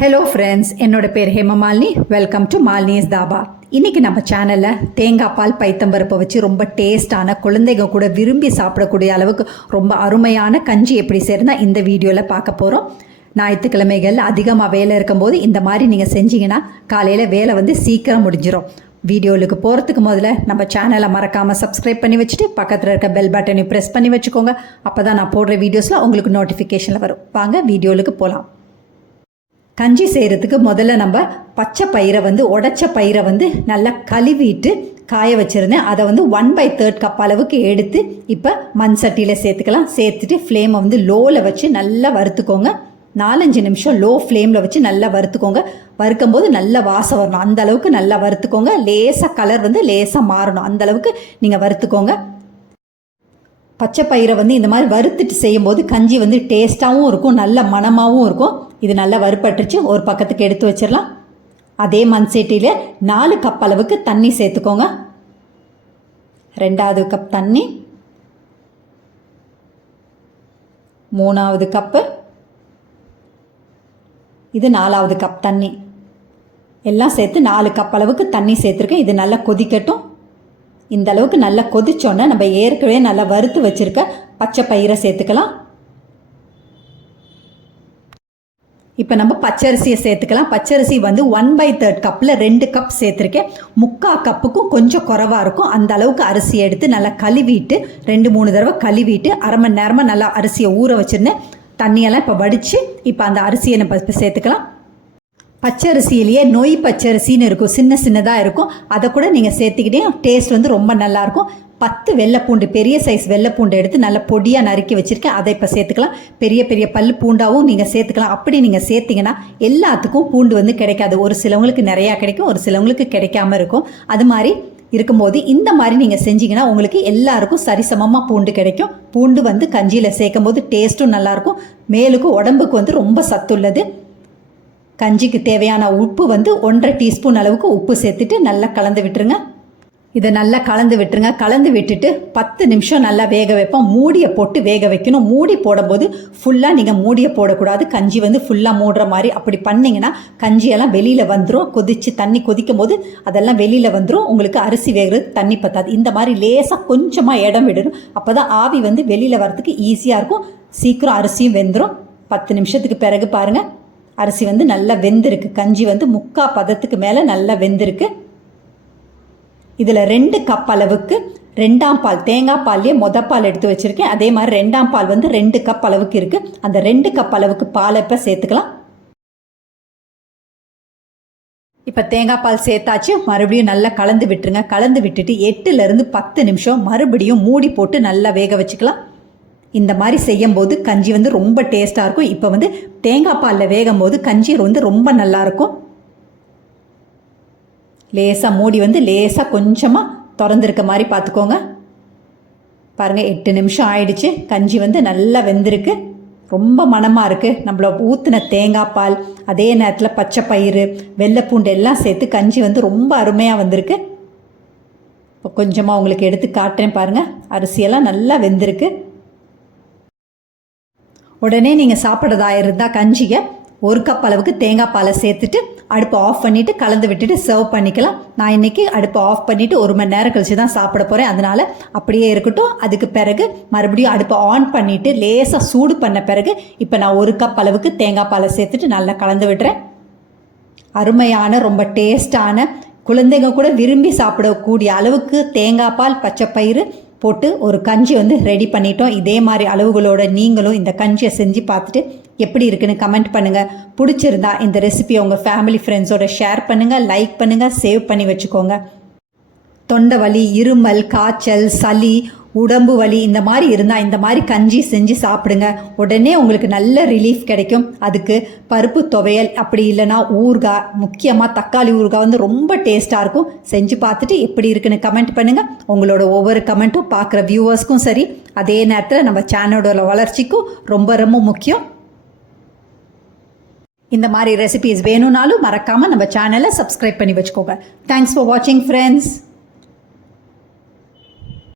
Hello friends என்னோட பேர் Hemamalini welcome to Malini's dhaba. இன்றைக்கி நம்ம சேனலில் தேங்காய் பால் பைத்தம்பருப்பை வச்சு ரொம்ப டேஸ்டான குழந்தைங்க கூட விரும்பி சாப்பிடக்கூடிய அளவுக்கு ரொம்ப அருமையான கஞ்சி எப்படி செய்யறதுனா இந்த வீடியோவில் பார்க்க போகிறோம் ஞாயிற்றுக்கிழமைகள் அதிகமாக வேலை இருக்கும்போது இந்த மாதிரி நீங்கள் செஞ்சீங்கன்னா காலையில் வேலை வந்து சீக்கிரம் முடிஞ்சிடும் வீடியோவுக்கு போகிறதுக்கு முதல்ல நம்ம சேனலை மறக்காமல் சப்ஸ்கிரைப் பண்ணி வச்சுட்டு பக்கத்தில் இருக்க பெல் பட்டனையும் ப்ரெஸ் பண்ணி வச்சுக்கோங்க. அப்போ தான் நான் போடுற வீடியோஸில் உங்களுக்கு நோட்டிஃபிகேஷனில் வரும். வாங்க வீடியோவுக்கு போகலாம் கஞ்சி செய்கிறதுக்கு முதல்ல நம்ம பச்சை பயிரை வந்து உடச்ச பயிரை வந்து நல்லா கழுவிட்டு காய வச்சுருந்தேன். அதை வந்து ஒன் பை தேர்ட் கப் அளவுக்கு எடுத்து இப்போ மண் சட்டியில் சேர்த்துக்கலாம். சேர்த்துட்டு ஃப்ளேமை வந்து லோவில் வச்சு நல்லா வறுத்துக்கோங்க. நாலஞ்சு நிமிஷம் லோ ஃப்ளேமில் வச்சு நல்லா வறுத்துக்கோங்க. வறுக்கும் போது நல்ல வாசம் வரணும். அந்த அளவுக்கு நல்லா வறுத்துக்கோங்க. லேசாக கலர் வந்து லேசாக மாறணும். அந்த அளவுக்கு நீங்கள் வறுத்துக்கோங்க. பச்சை பயிரை வந்து இந்த மாதிரி வறுத்துட்டு செய்யும்போது கஞ்சி வந்து டேஸ்ட்டாகவும் இருக்கும் நல்ல மணமாகவும் இருக்கும். இது நல்லா வறுப்பட்டுச்சு ஒரு பக்கத்துக்கு எடுத்து வச்சிடலாம். அதே மண் சட்டியில் நாலு கப் அளவுக்கு தண்ணி சேர்த்துக்கோங்க. ரெண்டாவது கப் தண்ணி. மூணாவது கப்பு இது நாலாவது கப் தண்ணி. எல்லாம் சேர்த்து நாலு கப் அளவுக்கு தண்ணி சேர்த்துருக்கேன். இது நல்லா கொதிக்கட்டும். இந்த அளவுக்கு நல்லா கொதிச்சோன்னே நம்ம ஏற்கனவே நல்லா வறுத்து வச்சுருக்க பச்சை பயிரை சேர்த்துக்கலாம். இப்போ நம்ம பச்சரிசியை சேர்த்துக்கலாம். பச்சரிசி வந்து ஒன் பை தேர்ட் கப்பில் ரெண்டு கப் சேர்த்துருக்கேன். முக்கால் கப்புக்கும் கொஞ்சம் குறவாக இருக்கும். அந்த அளவுக்கு அரிசி எடுத்து நல்லா கழுவிட்டு ரெண்டு மூணு தடவை கழுவிட்டு அரை மணி நேரமாக நல்லா அரிசியை ஊற வச்சுருந்தேன். தண்ணியெல்லாம் இப்போ வடித்து இப்போ அந்த அரிசியை நம்ம சேர்த்துக்கலாம். பச்சரிசியிலேயே நொய் பச்சரிசின்னு இருக்கும். சின்ன சின்னதாக இருக்கும். அதை கூட நீங்கள் சேர்த்துக்கிட்டே டேஸ்ட் வந்து ரொம்ப நல்லாயிருக்கும். பத்து வெள்ளைப்பூண்டு பெரிய சைஸ் வெள்ளைப்பூண்டு எடுத்து நல்லா பொடியாக நறுக்கி வச்சுருக்கேன். அதை இப்போ சேர்த்துக்கலாம். பெரிய பெரிய பல் பூண்டாவும் நீங்கள் சேர்த்துக்கலாம். அப்படி நீங்கள் சேர்த்திங்கன்னா எல்லாத்துக்கும் பூண்டு வந்து கிடைக்காது. ஒரு சிலவங்களுக்கு நிறையா கிடைக்கும். ஒரு சிலவங்களுக்கு கிடைக்காம இருக்கும். அது மாதிரி இருக்கும்போது இந்த மாதிரி நீங்கள் செஞ்சீங்கன்னா உங்களுக்கு எல்லாருக்கும் சரிசமமாக பூண்டு கிடைக்கும். பூண்டு வந்து கஞ்சியில் சேர்க்கும் போது டேஸ்ட்டும் நல்லாயிருக்கும். மேலுக்கும் உடம்புக்கு வந்து ரொம்ப சத்துள்ளது. கஞ்சிக்கு தேவையான உப்பு வந்து ஒன்றரை டீஸ்பூன் அளவுக்கு உப்பு சேர்த்துட்டு நல்லா கலந்து விட்டுருங்க. இதை நல்லா கலந்து விட்டுருங்க. கலந்து விட்டுட்டு பத்து நிமிஷம் நல்லா வேக வைப்போம். மூடியை போட்டு வேக வைக்கணும். மூடி போடும்போது ஃபுல்லாக நீங்கள் மூடியை போடக்கூடாது. கஞ்சி வந்து ஃபுல்லாக மூடுற மாதிரி அப்படி பண்ணிங்கன்னா கஞ்சியெல்லாம் வெளியில் வந்துடும் கொதித்து தண்ணி கொதிக்கும் போது அதெல்லாம் வெளியில் வந்துடும் உங்களுக்கு அரிசி வேகிறது தண்ணி பத்தாது. இந்த மாதிரி லேசாக கொஞ்சமாக இடம் விடணும். அப்போ தான் ஆவி வந்து வெளியில் வரதுக்கு ஈஸியாக இருக்கும். சீக்கிரம் அரிசியும் வெந்துடும் பத்து நிமிஷத்துக்கு பிறகு பாருங்கள் அரிசி வந்து நல்லா வெந்திருக்கு. கஞ்சி வந்து முக்கா பதத்துக்கு மேலே நல்லா வெந்திருக்கு. இதில் ரெண்டு கப் அளவுக்கு ரெண்டாம் பால் தேங்காய் பால்லேயே மொத பால் எடுத்து வச்சுருக்கேன். அதே மாதிரி ரெண்டாம் பால் வந்து ரெண்டு கப் அளவுக்கு இருக்குது அந்த ரெண்டு கப் அளவுக்கு பாலை இப்போ சேர்த்துக்கலாம். இப்போ தேங்காய் பால் சேர்த்தாச்சு. மறுபடியும் நல்லா கலந்து விட்டுருங்க. கலந்து விட்டுட்டு எட்டுலேருந்து பத்து நிமிஷம் மறுபடியும் மூடி போட்டு நல்லா வேக வச்சுக்கலாம். இந்த மாதிரி செய்யும் போது கஞ்சி வந்து ரொம்ப டேஸ்ட்டாக இருக்கும். இப்போ வந்து தேங்காய் பாலில் வேகும் போது கஞ்சி வந்து ரொம்ப நல்லாயிருக்கும் லேசாக மூடி வந்து லேசாக கொஞ்சமாக திறந்துருக்க மாதிரி பார்த்துக்கோங்க. பாருங்கள் எட்டு நிமிஷம் ஆயிடுச்சு. கஞ்சி வந்து நல்லா வெந்திருக்கு. ரொம்ப மனமாக இருக்குது நம்மள ஊற்றின தேங்காய் பால் அதே நேரத்தில் பச்சை பயிறு வெள்ளைப்பூண்டு எல்லாம் சேர்த்து கஞ்சி வந்து ரொம்ப அருமையாக வந்திருக்கு. இப்போ கொஞ்சமாக உங்களுக்கு எடுத்து காட்டுறேன் பாருங்கள் அரிசியெல்லாம் நல்லா வெந்திருக்கு. உடனே நீங்கள் சாப்பிட்றதா இருந்தால் கஞ்சியை ஒரு கப் அளவுக்கு தேங்காய் பாலை சேர்த்துட்டு அடுப்பை ஆஃப் பண்ணிவிட்டு கலந்து விட்டுட்டு சர்வ் பண்ணிக்கலாம். நான் இன்றைக்கி அடுப்பை ஆஃப் பண்ணிவிட்டு ஒரு மணி நேரம் கழிச்சு தான் சாப்பிட போகிறேன் அதனால் அப்படியே இருக்கட்டும். அதுக்கு பிறகு மறுபடியும் அடுப்பை ஆன் பண்ணிவிட்டு லேசாக சூடு பண்ண பிறகு இப்போ நான் ஒரு கப் அளவுக்கு தேங்காய் பாலை சேர்த்துட்டு நல்லா கலந்து விடுறேன் அருமையான ரொம்ப டேஸ்டான குழந்தைங்க கூட விரும்பி சாப்பிடக்கூடிய அளவுக்கு தேங்காய் பால் பச்சைப்பயிறு போட்டு ஒரு கஞ்சி வந்து ரெடி பண்ணிட்டோம். இதே மாதிரி அளவுகளோட நீங்களும் இந்த கஞ்சியை செஞ்சு பார்த்துட்டு எப்படி இருக்குன்னு கமெண்ட் பண்ணுங்கள் பிடிச்சிருந்தா இந்த ரெசிபியை உங்கள் ஃபேமிலி ஃப்ரெண்ட்ஸோட ஷேர் பண்ணுங்கள் லைக் பண்ணுங்கள் சேவ் பண்ணி வச்சுக்கோங்க. தொண்டை வலி இருமல் காய்ச்சல் சளி உடம்பு வலி இந்த மாதிரி இருந்தால் இந்த மாதிரி கஞ்சி செஞ்சு சாப்பிடுங்க. உடனே உங்களுக்கு நல்ல ரிலீஃப் கிடைக்கும். அதுக்கு பருப்பு துவையல் அப்படி இல்லைன்னா ஊறுகாய் முக்கியமாக தக்காளி ஊறுகாய் வந்து ரொம்ப டேஸ்ட்டாக இருக்கும். செஞ்சு பார்த்துட்டு எப்படி இருக்குன்னு கமெண்ட் பண்ணுங்கள் உங்களோட ஒவ்வொரு கமெண்ட்டும் பார்க்குற வியூவர்ஸ்க்கும் சரி அதே நேரத்தில் நம்ம சேனலோட வளர்ச்சிக்கும் ரொம்ப ரொம்ப முக்கியம். இந்த மாதிரி ரெசிபிஸ் வேணும்னாலும் மறக்காமல் நம்ம சேனலை சப்ஸ்கிரைப் பண்ணி வச்சுக்கோங்க. தேங்க்ஸ் ஃபார் வாட்சிங் ஃப்ரெண்ட்ஸ்